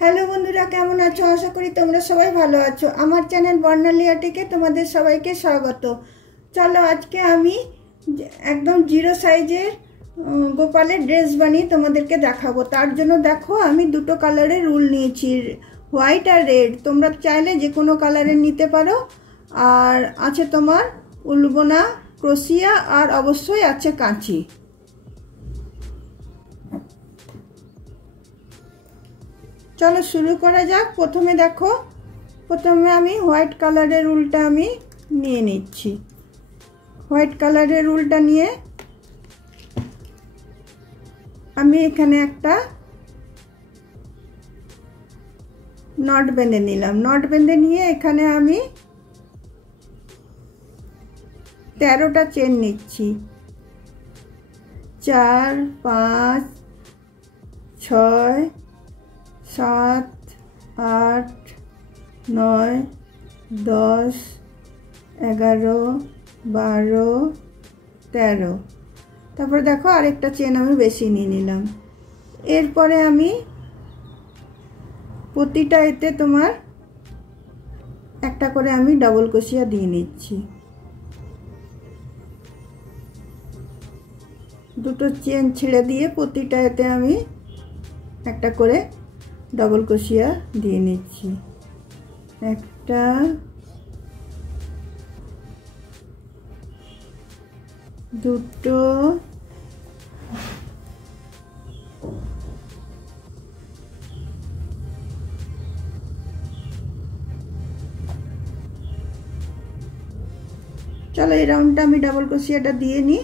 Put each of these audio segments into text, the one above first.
Hello বন্ধুরা, কেমন আছো? আশা করি তোমরা সবাই ভালো আছো। আমার চ্যানেল বর্ণালী আর্টিকে তোমাদের সবাইকে স্বাগত। চলো আজকে আমি একদম জিরো সাইজের গোপালের ড্রেস বানিয়ে তোমাদেরকে দেখাবো। তার জন্য দেখো আমি দুটো কালারের উল নিয়েছি, হোয়াইট আর রেড। তোমরা চাইলে যে কোনো কালারের নিতে পারো। আর আছে তোমার উলবোনা, ক্রোশিয়া, আর অবশ্যই আছে কাঁচি। চলো শুরু করা যাক। প্রথমে দেখো, প্রথমে আমি হোয়াইট কালারের উলটা আমি নিয়ে নিচ্ছি। হোয়াইট কালারের উলটা নিয়ে আমি এখানে একটা নট বেঁধে নিলাম। নট বেঁধে নিয়ে এখানে আমি 13টা চেন নিচ্ছি। 4, 5, 6, 7, 8, 9, 10, 11, 12, 13। তারপরে দেখো আরেকটা চেন আমি বেশি নিয়ে নিলাম। এরপরে আমি প্রতিটা এতে তোমার একটা করে আমি ডাবল ক্রোশিয়া দিয়ে নিচ্ছি। দুটো চেন ছেড়ে দিয়ে প্রতিটা এতে আমি একটা করে ডাবল ক্রোশিয়া দিয়ে নিচ্ছি। একটা, দুটো, চলো এই রাউন্ডটা আমি ডাবল ক্রোশিয়াটা দিয়ে নিই।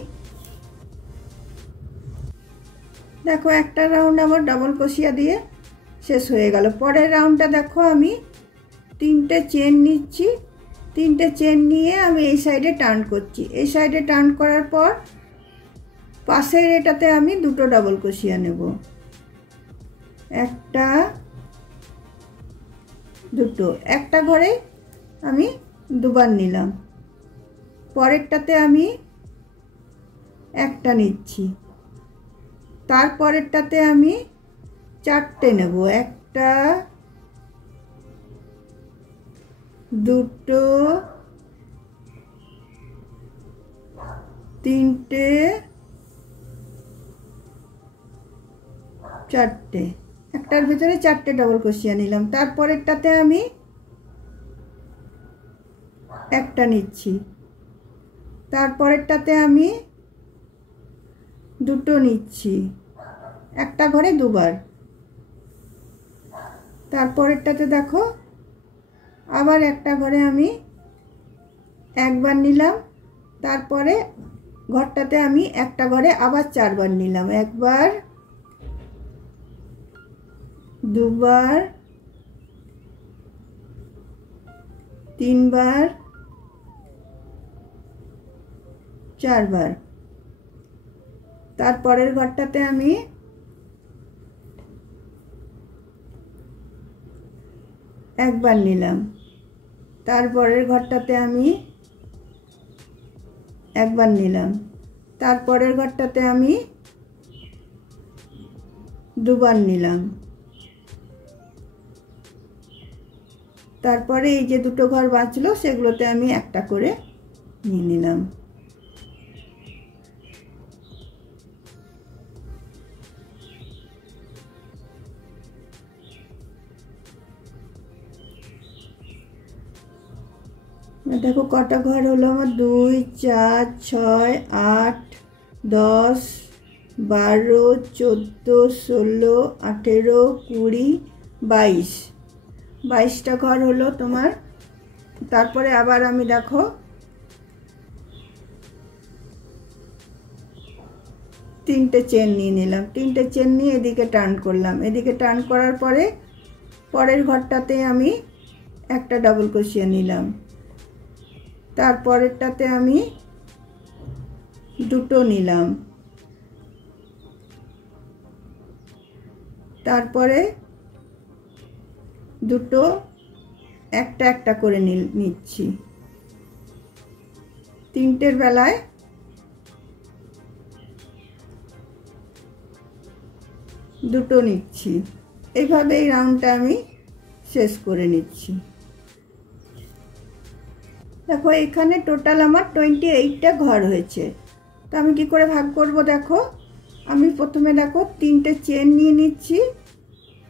দেখো একটা রাউন্ড আমার ডাবল ক্রোশিয়া দিয়ে শেষ হয়ে গেল। পরের রাউন্ডটা দেখো আমি 3টে চেন নিচ্ছি। 3টে চেন নিয়ে আমি এই সাইডে টার্ন করছি। এই সাইডে টার্ন করার পর পাশের এটাতে আমি দুটো ডাবল ক্রোশিয়া নেব। একটা, দুটো, একটা ঘরে আমি দুবার নিলাম। পরেরটাতে আমি একটা নিচ্ছি। তারপরেরটাতে আমি 4টে নেব। একটা, দুটো, তিনটে, 4টে। একটার ভিতরে 4টে ডাবল ক্রোশিয়া নিলাম। তারপরেরটাতে আমি একটা নিচ্ছি। তারপরেরটাতে আমি দুটো নিচ্ছি, একটা ঘরে দুবার। তারপরেরটাতে দেখো আবার একটা ঘরে আমি একবার নিলাম। তারপরে ঘরটাতে আমি একটা ঘরে আবার 4বার নিলাম। একবার, দুবার, 3বার, 4বার। তারপরের ঘরটাতে আমি একবার নিলাম। তারপরের ঘরটাতে আমি একবার নিলাম। তারপরের ঘরটাতে আমি দুবার নিলাম। তারপরে এই যে দুটো ঘর বাঁচলো সেগুলোতে আমি একটা করে নিয়ে নিলাম। দেখো কটা ঘর হলো আমার, 2, 4, 6, 8, 10, 12, 14, 16, 18, 20, 22। 22টা ঘর হলো তোমার। তারপরে আবার আমি দেখো 3টে চেন নিয়ে নিলাম। 3টে চেন নিয়ে এদিকে টার্ন করলাম। এদিকে টার্ন করার পরে পরের ঘরটাতে আমি একটা ডাবল ক্রোশিয়া নিলাম। তারপরেরটাতে আমি দুটো নিলাম। তারপরে দুটো একটা একটা করে নিচ্ছি। 3টের বেলায় দুটো নিচ্ছি। এইভাবে এই রাউন্ডটা আমি শেষ করে নিচ্ছি। দেখো এখানে টোটাল আমার 28টা ঘর হয়েছে। তো আমি কি করে ভাগ করব, দেখো আমি প্রথমে দেখো 3টে চেন নিয়ে নিচ্ছি।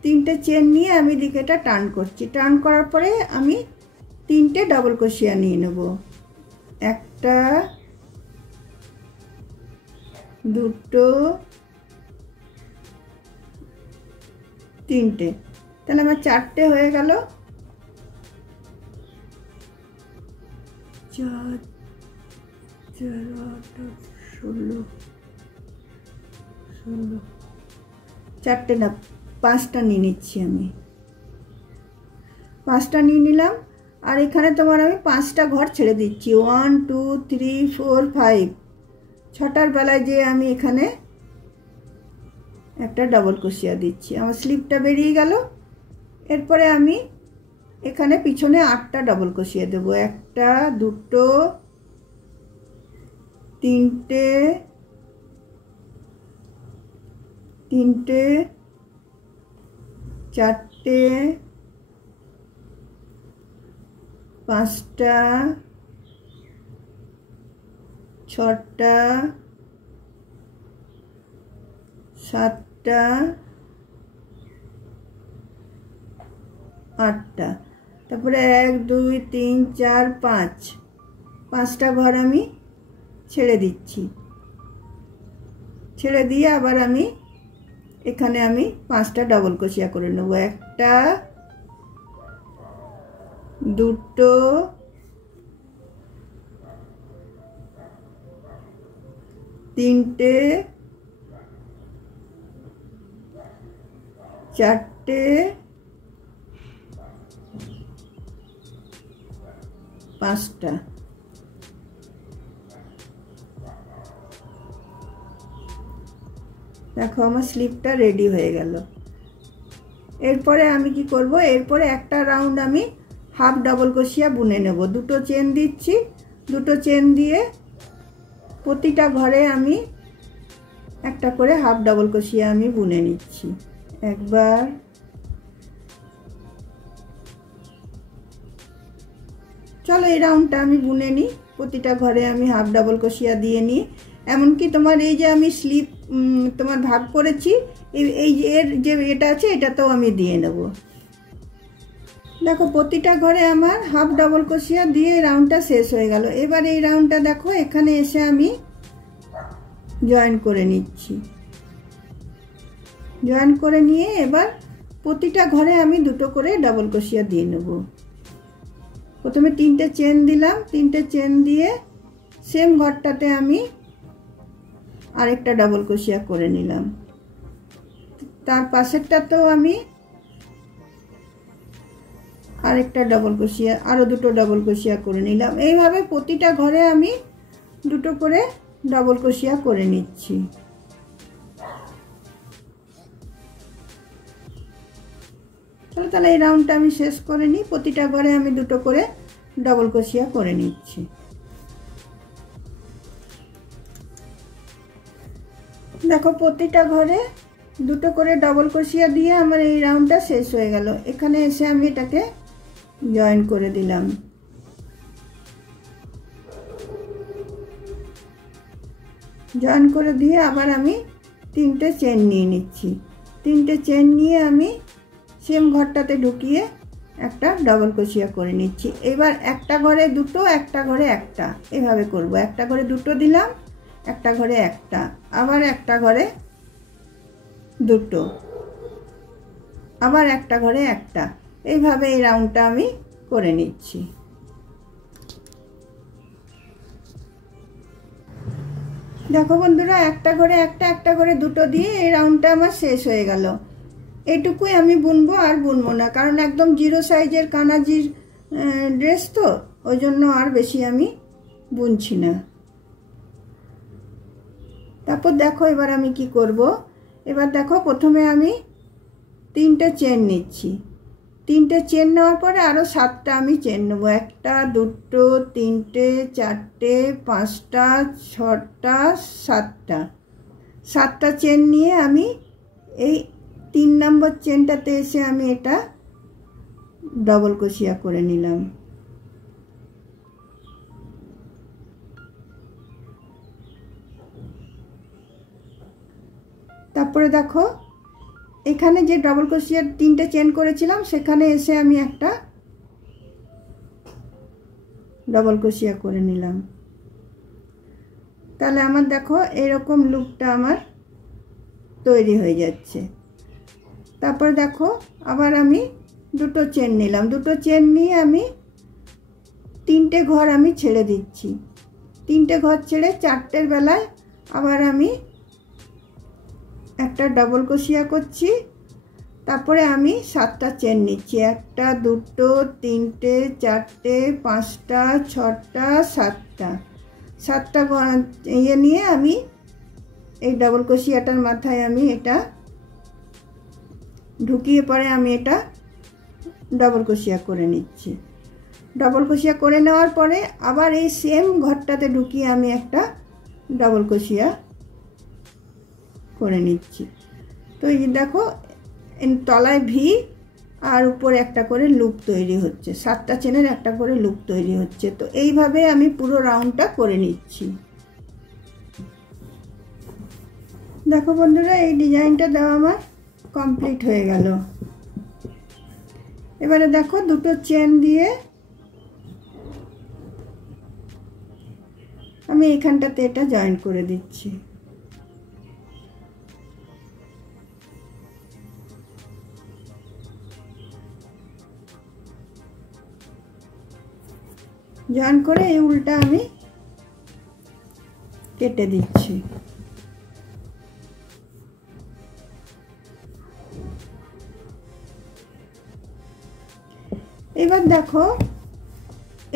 3টে চেন নিয়ে আমি দিকেটা টার্ন করছি। টার্ন করার পরে আমি 3টে ডবল ক্রোশিয়া নিয়ে নেব। একটা, দুটো, 3টে, তাহলে আমার 4টে হয়ে গেল। 4, 4, 8, 16, 4টে না 5টা নিয়ে নিচ্ছি আমি। 5টা নিয়ে নিলাম। আর এখানে তোমার আমি 5টা ঘর ছেড়ে দিচ্ছি। 1, 2, 3, 4, 5, 6টার বেলায় যে আমি এখানে একটা ডবল ক্রোশিয়া দিচ্ছি। আমার স্লিপটা বেরিয়ে গেল। এরপরে আমি এখানে পিছনে 8টা ডবল ক্রোশিয়া দেবো। একটা, দুটো, 3টে, 4টে, 5টা, 6টা, 7টা, 8টা। তারপরে 1, 2, 3, 4, 5টা ঘর আমি ছেড়ে দিচ্ছি। ছেড়ে দিয়ে আবার আমি এখানে আমি 5টা ডবল ক্রোশিয়া করে নেব। একটা, দুটো, 3টে, 4টে, 5টা। দেখো আমার স্লিপটা রেডি হয়ে গেল। এরপরে আমি কি করব, এরপরে একটা রাউন্ড আমি হাফ ডাবল ক্রোশিয়া বুনে নেব। দুটো চেন দিচ্ছি। দুটো চেন দিয়ে প্রতিটা ঘরে আমি একটা করে হাফ ডাবল ক্রোশিয়া আমি বুনে নিচ্ছি। একবার, চলো এই রাউন্ডটা আমি বুনে নিই। প্রতিটা ঘরে আমি হাফ ডাবল ক্রোশিয়া দিয়ে নিই। এমনকি তোমার এই যে আমি স্লিপ তোমার ভাগ করেছি, এই যে এর যে এটা আছে এটাতেও আমি দিয়ে নেব। দেখো প্রতিটা ঘরে আমার হাফ ডাবল ক্রোশিয়া দিয়ে রাউন্ডটা শেষ হয়ে গেল। এবার এই রাউন্ডটা দেখো এখানে এসে আমি জয়েন করে নিচ্ছি। জয়েন করে নিয়ে এবার প্রতিটা ঘরে আমি দুটো করে ডাবল ক্রোশিয়া দিয়ে নেব। প্রথমে 3টে চেন দিলাম। 3টে চেন দিয়ে সেম ঘরটাতে আমি আরেকটা ডাবল ক্রোশিয়া করে নিলাম। তার পাশেরটাতেও আমি আরেকটা ডাবল ক্রোশিয়া, আরো দুটো ডাবল ক্রোশিয়া করে নিলাম। এইভাবে প্রতিটা ঘরে আমি দুটো করে ডাবল ক্রোশিয়া করে নিচ্ছি। তাহলে এই রাউন্ডটা আমি শেষ করে নিই। প্রতিটা ঘরে আমি দুটো করে ডাবল ক্রোশিয়া করে নিচ্ছি। দেখো প্রতিটা ঘরে দুটো করে ডাবল ক্রোশিয়া দিয়ে আমার এই রাউন্ডটা শেষ হয়ে গেল। এখানে এসে আমি এটাকে জয়েন করে দিলাম। জয়েন করে দিয়ে আবার আমি 3টে চেন নিয়ে নিচ্ছি। 3টে চেন নিয়ে আমি সেম ঘরটাতে ঢুকিয়ে একটা ডাবল ক্রোশিয়া করে নিচ্ছি। এবার একটা ঘরে দুটো, একটা ঘরে একটা, এভাবে করব। একটা ঘরে দুটো দিলাম, একটা ঘরে একটা, আবার একটা ঘরে দুটো, আবার একটা ঘরে একটা, এইভাবে এই রাউন্ডটা আমি করে নিচ্ছি। দেখো বন্ধুরা, একটা ঘরে একটা, একটা ঘরে দুটো দিয়ে এই রাউন্ডটা আমার শেষ হয়ে গেল। এইটুকুই আমি বুনবো, আর বুনবো না, কারণ একদম 0 সাইজের কানাজির ড্রেস তো, ওই জন্য আর বেশি আমি বুনছি না। তারপর দেখো এবার আমি কি করব। এবার দেখো প্রথমে আমি 3টে চেন নিচ্ছি। 3টে চেন নেওয়ার পরে আরও 7টা আমি চেন নেব। একটা, দুটো, 3টে, 4টে, 5টা, 6টা, 7টা। 7টা চেন নিয়ে আমি এই 3 নম্বর চেনটাতে এসে আমি এটা ডবল ক্রোশিয়া করে নিলাম। তারপরে দেখো এখানে যে ডবল ক্রোশিয়ার 3টে চেন করেছিলাম সেখানে এসে আমি একটা ডবল ক্রোশিয়া করে নিলাম। তাহলে আমার দেখো এরকম লুকটা আমার তৈরি হয়ে যাচ্ছে। তারপর দেখো আবার আমি দুটো চেন নিলাম, দুটো চেন নিয়ে আমি 3টে ঘর আমি ছেড়ে দিচ্ছি। 3টে ঘর ছেড়ে 4টের বেলায় আবার আমি একটা ডবল ক্রোশিয়া করছি। তারপরে আমি 7টা চেন নিচ্ছি, 1টা 2টো 3টে 4টে 5টা 6টা 7টা ইয়ে নিয়ে আমি এই ডবল ক্রোশিয়াটার মাথায় আমি এটা ঢুকিয়ে পরে আমি এটা ডবল ক্রোশিয়া করে নিচ্ছি। ডবল ক্রোশিয়া করে নেওয়ার পরে আবার এই সেম ঘরটাতে ঢুকিয়ে আমি একটা ডবল ক্রোশিয়া করে নিচ্ছি। তো এই দেখো তলায় ভি আর উপরে একটা করে লুপ তৈরি হচ্ছে, 7টা চেনের একটা করে লুপ তৈরি হচ্ছে। তো এইভাবে আমি পুরো রাউন্ডটা করে নিচ্ছি। দেখো বন্ধুরা এই ডিজাইনটা দেওয়া আমার কমপ্লিট হয়ে গেল। এবারে দেখো দুটো চেন দিয়ে আমি এখানটাতে এটা জয়েন করে দিচ্ছি। জয়েন করে এই উল্টা আমি কেটে দিচ্ছি। এবার দেখো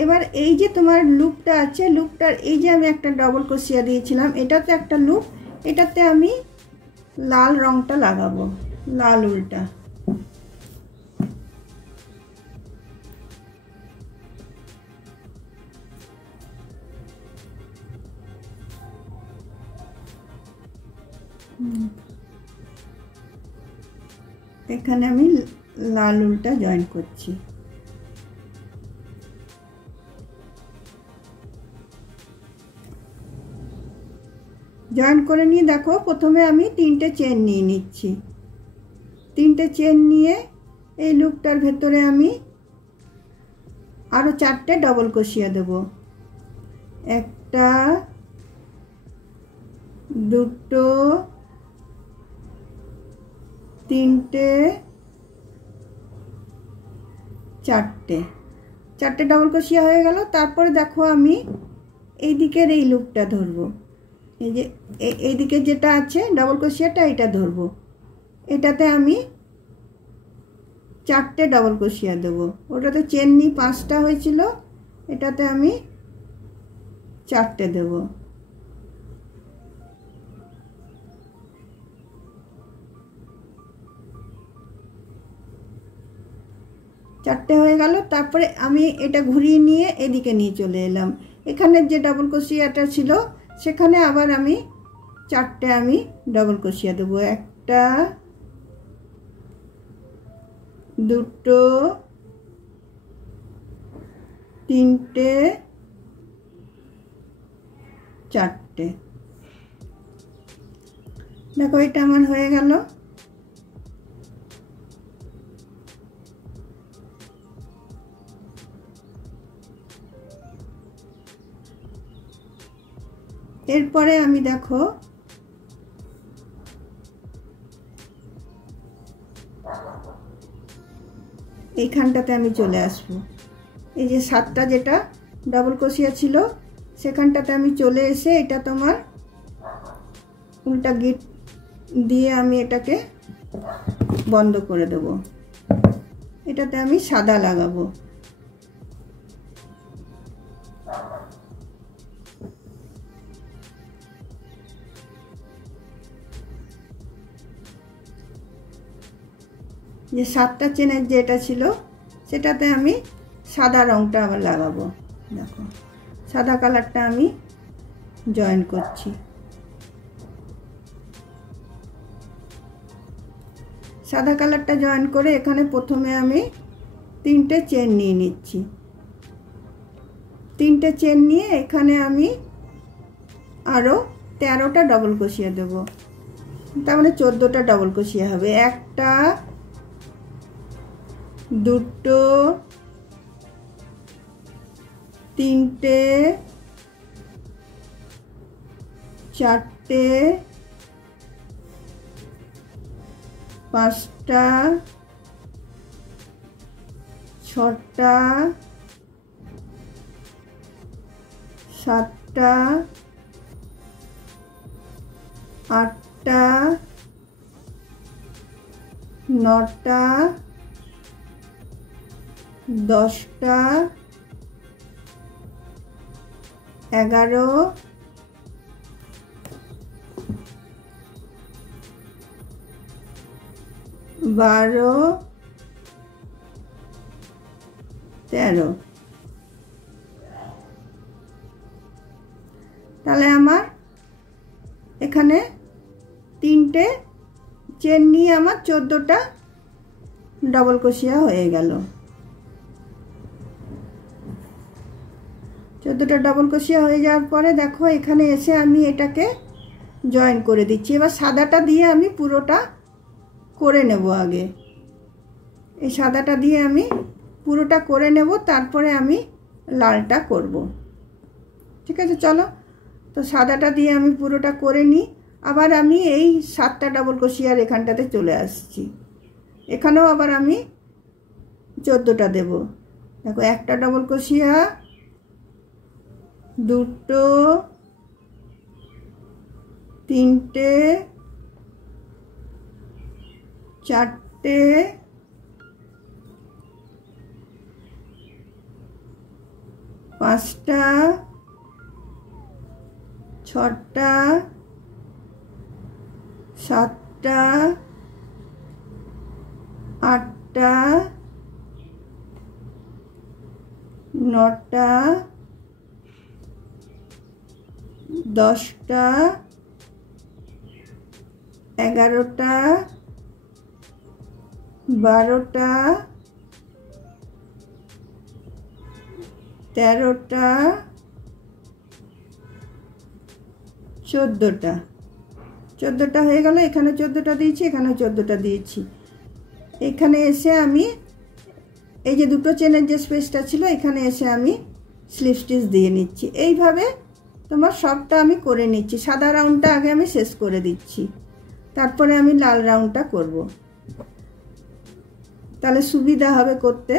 এবার এই যে তোমার লুপটা আছে, লুপটার এই যে আমি একটা ডবল ক্রোশিয়া দিয়েছিলাম, এটাতে একটা লুপ, এটাতে আমি লাল রংটা লাগাবো, লাল উল্টা। এখানে আমি লাল উল্টা জয়েন করছি। জয়েন করে নিয়ে দেখো প্রথমে আমি 3টে চেন নিয়ে নিচ্ছি। 3টে চেন নিয়ে এই লুপটার ভেতরে আমি আরো 4টে ডবল ক্রোশিয়া দেব, 1টা 2টো 3টে 4টে ডবল ক্রোশিয়া হয়ে গেল। তারপরে দেখো আমি এই দিকের এই লুপটা ধরবো, এই যে এই দিকের যেটা আছে ডবল ক্রোশিয়াটা এটা ধরবো, এটাতে আমি 4টে ডবল ক্রোশিয়া দেবো। ওটাতে চেন নিয়ে 5টা হয়েছিল, এটাতে আমি 4টে দেব। চারটে হয়ে গেল। তারপরে আমি এটা ঘুরিয়ে নিয়ে এদিকে নিয়ে চলে এলাম। এখানে যে ডবল ক্রোশিয়াটা ছিল সেখানে আবার আমি 4টে আমি ডবল ক্রোশিয়া দেবো, 1টা 2টো 3টে 4টে। দেখো এটা আমার হয়ে গেল। এরপরে আমি দেখো এইখানটাতে আমি চলে আসবো, এই যে 7টা যেটা ডবল ক্রোশিয়া ছিল সেখানটাতে আমি চলে এসে এটা তোমার উল্টা গিট দিয়ে আমি এটাকে বন্ধ করে দেব। এটাতে আমি সাদা লাগাবো। যে 7টা চেনের যেটা ছিল সেটাতে আমি সাদা রংটা আবার লাগাবো। দেখো সাদা কালারটা আমি জয়েন করছি। সাদা কালারটা জয়েন করে এখানে প্রথমে আমি 3টে চেন নিয়ে নিচ্ছি। 3টে চেন নিয়ে এখানে আমি আরও 13টা ডবল ক্রোশিয়া দেব, তার মানে 14টা ডবল ক্রোশিয়া হবে। 1টা 2টো 3টে 4টে 5টা 6টা 7টা 8টা 9টা 10টা 11 12 13। তাহলে আমার এখানে 3টে চেন নিয়ে আমার 14টা ডবল ক্রোশিয়া হয়ে গেল। 14টা ডবল ক্রোশিয়া হয়ে যাওয়ার পরে দেখো এখানে এসে আমি এটাকে জয়েন করে দিচ্ছি। এবার সাদাটা দিয়ে আমি পুরোটা করে নেব। আগে এই সাদাটা দিয়ে আমি পুরোটা করে নেব, তারপরে আমি লালটা করব। ঠিক আছে, চলো। তো সাদাটা দিয়ে আমি পুরোটা করে নিই। আবার আমি এই 7টা ডবল ক্রোশিয়ার এখানটাতে চলে আসছি। এখানেও আবার আমি 14টা দেব। দেখো, একটা ডবল ক্রোশিয়া, 2টো 3টে 4টে 5টা 6টা 7টা 8টা 9টা 10টা 11টা 12টা 13টা 14টা হয়ে গেল। এখানে 14টা দিয়েছি, এখানে 14টা দিয়েছি। এখানে এসে আমি এই যে দুটো চেনের যে স্পেসটা ছিল, এখানে এসে আমি স্লিপ স্টিচ দিয়ে নিচ্ছি। এইভাবে তোমার সবটা আমি করে নিচ্ছি। সাদা রাউন্ডটা আগে আমি শেষ করে দিচ্ছি, তারপরে আমি লাল রাউন্ডটা করব, তাহলে সুবিধা হবে করতে।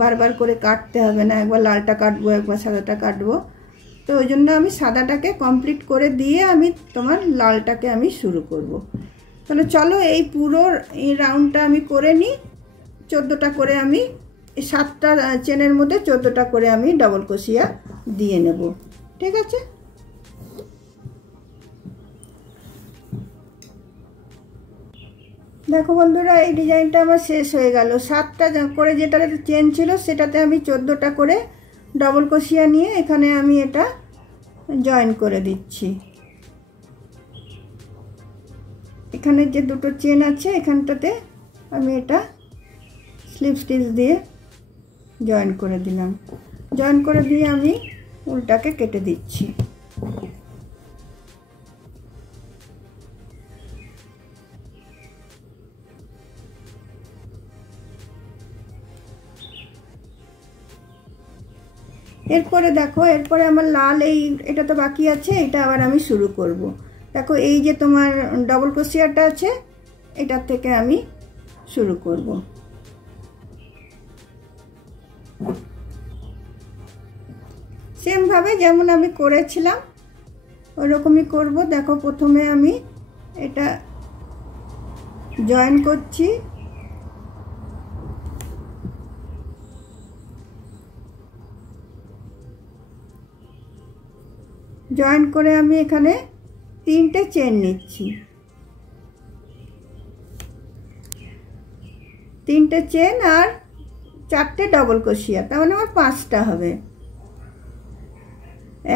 বারবার করে কাটতে হবে না, একবার লালটা কাটবো একবার সাদাটা কাটবো। তো ওই জন্য আমি সাদাটাকে কমপ্লিট করে দিয়ে আমি তোমার লালটাকে আমি শুরু করব। তাহলে চলো এই পুরো এই রাউন্ডটা আমি করে নিই। 14টা করে আমি এই 7টা চেনের মধ্যে 14টা করে আমি ডবল ক্রোশিয়া দিয়ে নেব। ঠিক আছে, দেখো বন্ধুরা, এই ডিজাইনটা আমার শেষ হয়ে গেল। 7টা করে যেটাতে চেন ছিল সেটাতে আমি 14টা করে ডবল ক্রোশিয়া নিয়ে এখানে আমি এটা জয়েন করে দিচ্ছি। এখানে যে দুটো চেন আছে এখানটাতে আমি এটা স্লিপ স্টিচ দিয়ে জয়েন করে দিলাম। জয়েন করে দিয়ে আমি উল্টাকে কেটে দিচ্ছি। এরপরে দেখো, এরপরে আমার লাল এটা তো বাকি আছে, এটা আবার আমি শুরু করব। দেখো, এই যে তোমার ডবল ক্রোশিয়াটা আছে, এটার থেকে আমি শুরু করব। সেম ভাবে যেমন আমি করেছিলাম ওইরকমই করব। দেখো, প্রথমে আমি এটা জয়েন করছি, জয়েন করে আমি এখানে 3টে চেন নিচ্ছি। 3টে চেন আর 4টে ডবল ক্রোশিয়া, তার মানে আমার 5টা হবে।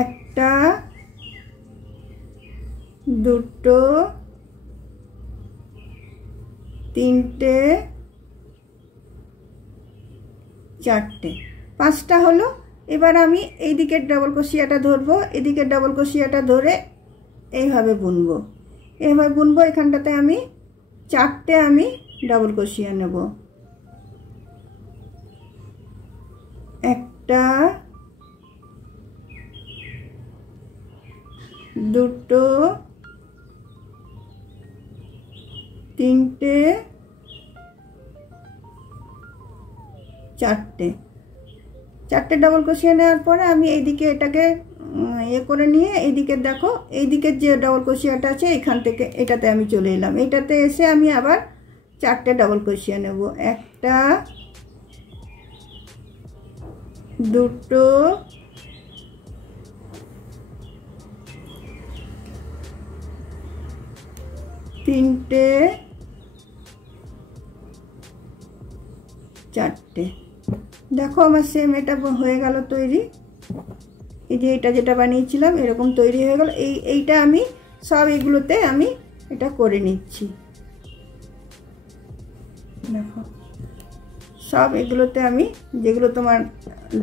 একটা, দুটো, তিনটে, চারটে, পাঁচটা হলো। এবার আমি এই দিকের ডাবল ক্রোশিয়াটা ধরবো, এদিকের ডাবল ক্রোশিয়াটা ধরে এইভাবে বুনবো, এইভাবে বুনবো। এখানটাতে আমি চারটে আমি ডাবল ক্রোশিয়া নেব, একটা, দুটো, তিনটে, চারটে। চারটে ডাবল ক্রোশিয়া নেওয়ার পরে আমি এইদিকে এটাকে করে নিয়ে এইদিকে দেখো, এইদিকের যে ডাবল ক্রোশিয়াটা আছে এখান থেকে এটাতে আমি চলে এলাম। এটাতে এসে আমি আবার চারটে ডাবল ক্রোশিয়া নেব, একটা, দুটো, তিনটে, চারটে। দেখো আমার সেম এটা হয়ে গেল তৈরি। এই যে এটা যেটা বানিয়েছিলাম এরকম তৈরি হয়ে গেল। এইটা আমি সব এগুলোতে আমি এটা করে নিচ্ছি। দেখো সব এগুলোতে আমি, যেগুলো তোমার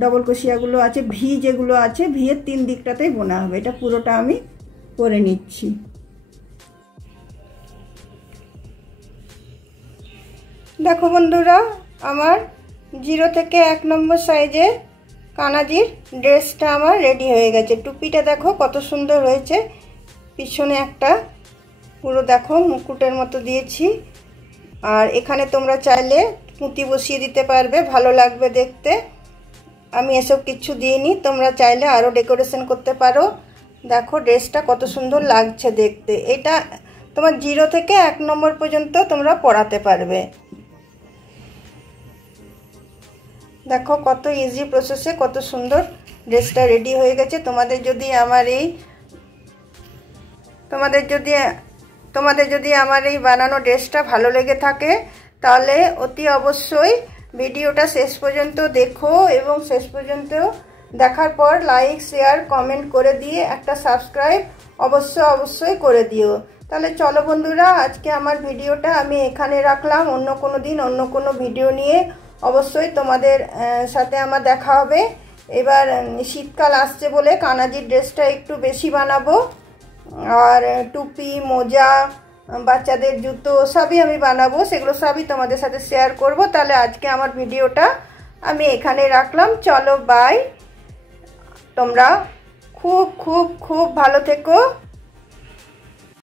ডবল ক্রোশিয়াগুলো আছে, ভি যেগুলো আছে, ভিয়ের তিন দিকটাতেই বোনা হবে। এটা পুরোটা আমি করে নিচ্ছি। দেখো বন্ধুরা, আমার 0 থেকে 1 নম্বর সাইজের কানাজির ড্রেসটা আমার রেডি হয়ে গেছে। টুপিটা দেখো কত সুন্দর হয়েছে, পিছনে একটা পুরো দেখো মুকুটের মতো দিয়েছি। আর এখানে তোমরা চাইলে পুঁতি বসিয়ে দিতে পারবে, ভালো লাগবে দেখতে। আমি এসব কিছু দিইনি, তোমরা চাইলে আরও ডেকোরেশন করতে পারো। দেখো ড্রেসটা কত সুন্দর লাগছে দেখতে। এটা তোমার 0 থেকে 1 নম্বর পর্যন্ত তোমরা পরাতে পারবে। দেখো কত ইজি প্রসেসে কত সুন্দর ড্রেসটা রেডি হয়ে গেছে। তোমাদের যদি আমার এই বানানো ড্রেসটা ভালো লেগে থাকে তাহলে অতি অবশ্যই ভিডিওটা শেষ পর্যন্ত দেখো, এবং শেষ পর্যন্ত দেখার পর লাইক, শেয়ার, কমেন্ট করে দিয়ে একটা সাবস্ক্রাইব অবশ্যই করে দিও। তাহলে চলো বন্ধুরা, আজকে আমার ভিডিওটা আমি এখানে রাখলাম। অন্য কোনো দিন অন্য কোনো ভিডিও নিয়ে অবশ্যই তোমাদের সাথে আমার দেখা হবে। এবার শীতকাল আসছে বলে কানাজির ড্রেসটা একটু বেশি বানাবো, আর টুপি, মোজা, বাচ্চাদের জুতো সবই আমি বানাবো, সেগুলো সবই তোমাদের সাথে শেয়ার করব। তাহলে আজকে আমার ভিডিওটা আমি এখানে রাখলাম। চলো বাই, তোমরা খুব খুব খুব ভালো থেকো।